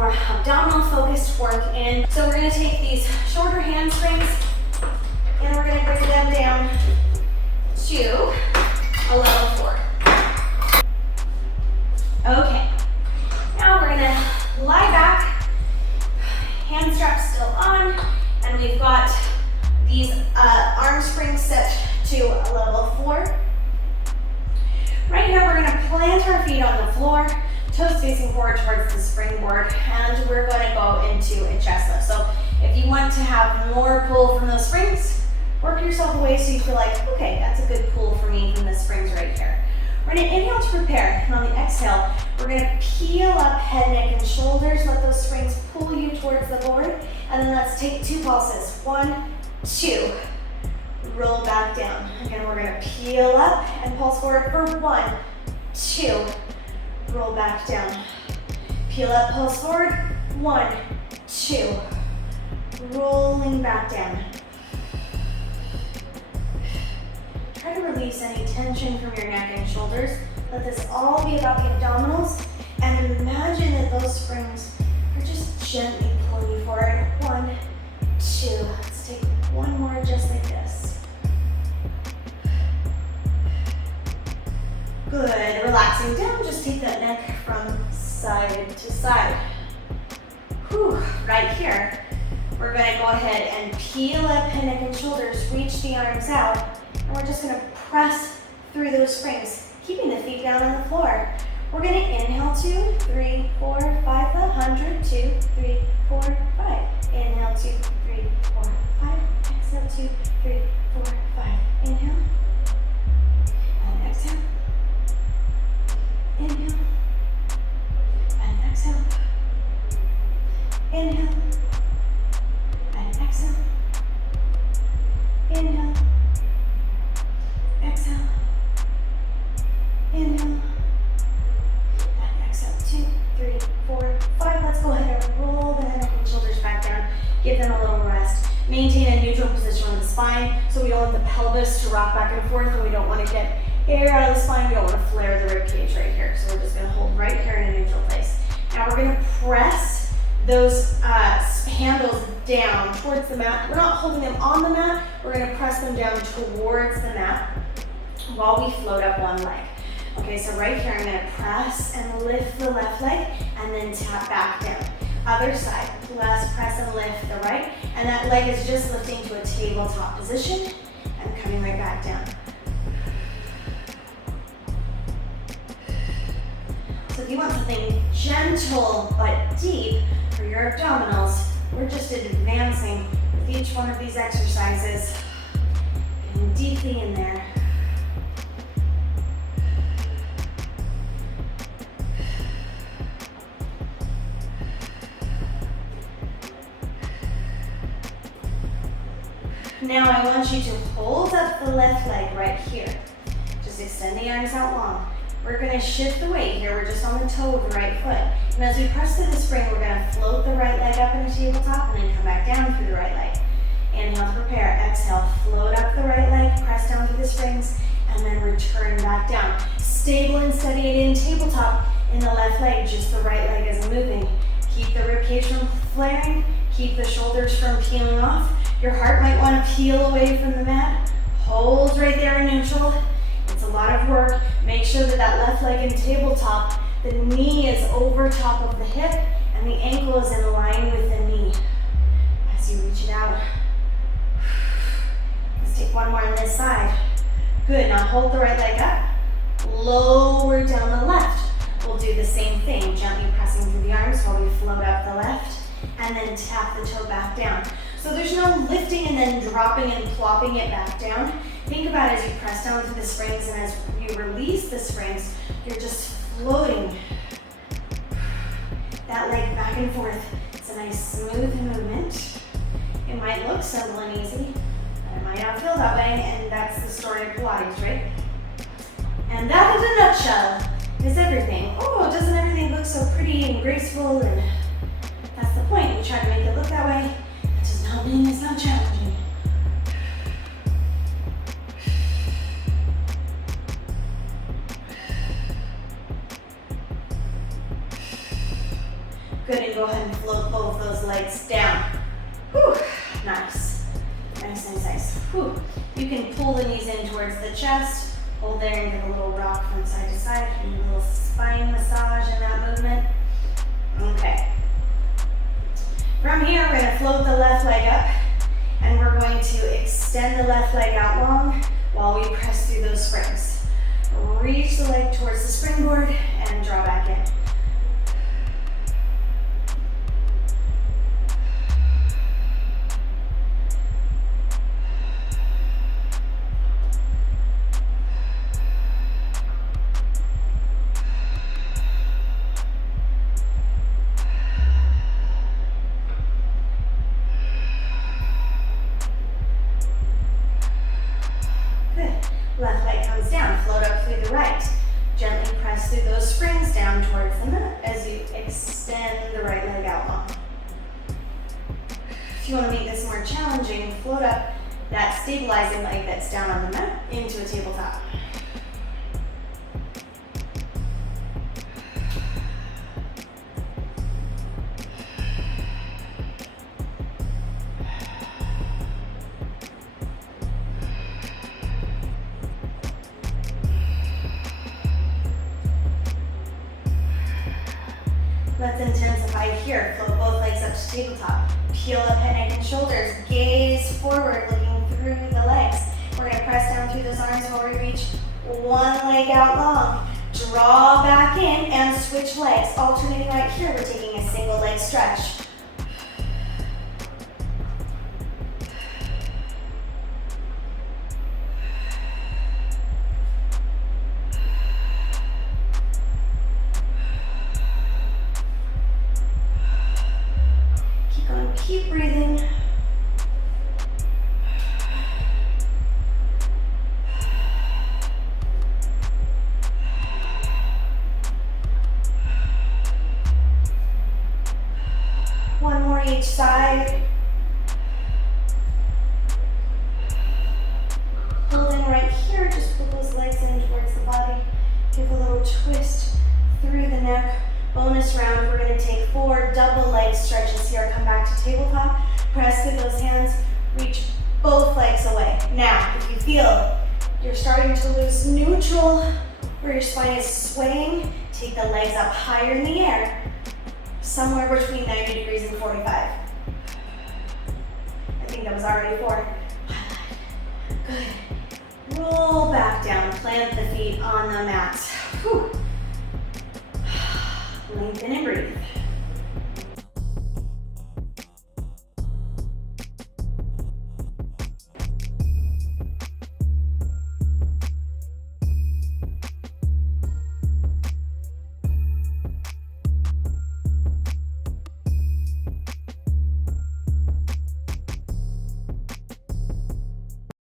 more abdominal focused work in. So we're gonna take these shorter hamstrings and we're gonna bring them down to a level 4. Okay, now we're gonna lie back, hand straps still on, and we've got these arm springs set to a level 4. Right here, we're gonna plant our feet on the floor, toes facing forward towards the springboard, and we're gonna go into a chest lift. So if you want to have more pull from those springs, work yourself away so you feel like, okay, that's a good pull for me from the springs right here. We're gonna inhale to prepare, and on the exhale, we're gonna peel up head, neck, and shoulders. Let those springs pull you towards the board, and then let's take 2 pulses. 1, 2. Roll back down. Again, we're gonna peel up and pulse forward for 1, 2. Roll back down. Peel up, pulse forward. 1, 2. Rolling back down. Try to release any tension from your neck and shoulders. Let this all be about the abdominals. And imagine that those springs are just gently pulling you forward. 1, 2. Let's take one more just like this. Good. Relaxing down. Just take that neck from side to side. Whew. Right here, we're going to go ahead and peel up head, neck, and shoulders. Reach the arms out. And we're just going to press through those springs, keeping the feet down on the floor. We're going to inhale 2, 3, 4, 5, the 100, 2, 3, 4, 5. Inhale 2, 3, 4, 5. Exhale 2, 3, 4, 5. Inhale. And exhale. Inhale. And exhale. Inhale. And exhale. Inhale. Exhale. Inhale. And exhale. 2, 3, 4, 5. Let's go ahead and roll the head, neck, and shoulders back down. Give them a little rest. Maintain a neutral position on the spine so we don't want the pelvis to rock back and forth, and we don't want to get air out of the spine. We don't want to flare the rib cage right here. So we're just going to hold right here in a neutral place. Now we're going to press those handles down towards the mat. We're not holding them on the mat. We're going to press them down towards the mat while we float up one leg. Okay, so right here I'm going to press and lift the left leg and then tap back down. Other side, let's press and lift the right, and that leg is just lifting to a tabletop position and coming right back down. So if you want something gentle but deep for your abdominals, we're just advancing with each one of these exercises, getting deeply in there. Now I want you to hold up the left leg right here. Just extend the arms out long. We're going to shift the weight here. We're just on the toe of the right foot. And as we press to the spring, we're going to float the right leg up in a tabletop and then come back down through the right leg. Inhale to prepare. Exhale, float up the right leg, press down through the springs, and then return back down. Stable and steady in tabletop in the left leg, just the right leg isn't moving. Keep the ribcage from flaring. Keep the shoulders from peeling off. Your heart might want to peel away from the mat. Hold right there in neutral. It's a lot of work. Make sure that that left leg in tabletop, the knee is over top of the hip and the ankle is in line with the knee. As you reach it out. Let's take one more on this side. Good, now hold the right leg up. Lower down the left. We'll do the same thing, gently pressing through the arms while we float up the left and then tap the toe back down. So there's no lifting and then dropping and plopping it back down. Think about it as you press down to the springs and as you release the springs, you're just floating that leg back and forth. It's a nice smooth movement. It might look simple and easy, but it might not feel that way, and that's the story of Pilates, right? And that in a nutshell is everything. Oh, doesn't everything look so pretty and graceful? And that's the point. We try to make it look that way. It does not mean it's not challenging. Good, and go ahead and float both those legs down. Whew, nice. Nice, nice, nice. Whew. You can pull the knees in towards the chest. Hold there and give a little rock from side to side. A little spine massage in that movement. Okay. From here, we're going to float the left leg up, and we're going to extend the left leg out long while we press through those springs. Reach the leg towards the springboard and draw back in. Left leg comes down, float up through the right. Gently press through those springs down towards the mat as you extend the right leg out long. If you want to make this more challenging, float up that stabilizing leg that's down on the mat into a tabletop. Let's intensify here. Float both legs up to tabletop. Peel up head, neck, and shoulders. Gaze forward, looking through the legs. We're going to press down through those arms while we reach one leg out long. Draw back in and switch legs. Alternating right here, we're taking a single leg stretch. Keep breathing. One more each side. Holding right here, just pull those legs in towards the body. Give a little twist through the neck. Bonus round, we're going to take 4 double leg stretches here. Come back to tabletop, press through those hands, reach both legs away. Now, if you feel you're starting to lose neutral, where your spine is swaying, take the legs up higher in the air, somewhere between 90 degrees and 45. I think that was already 4. Good. Roll back down, plant the feet on the mat. Whew. Lengthen and breathe.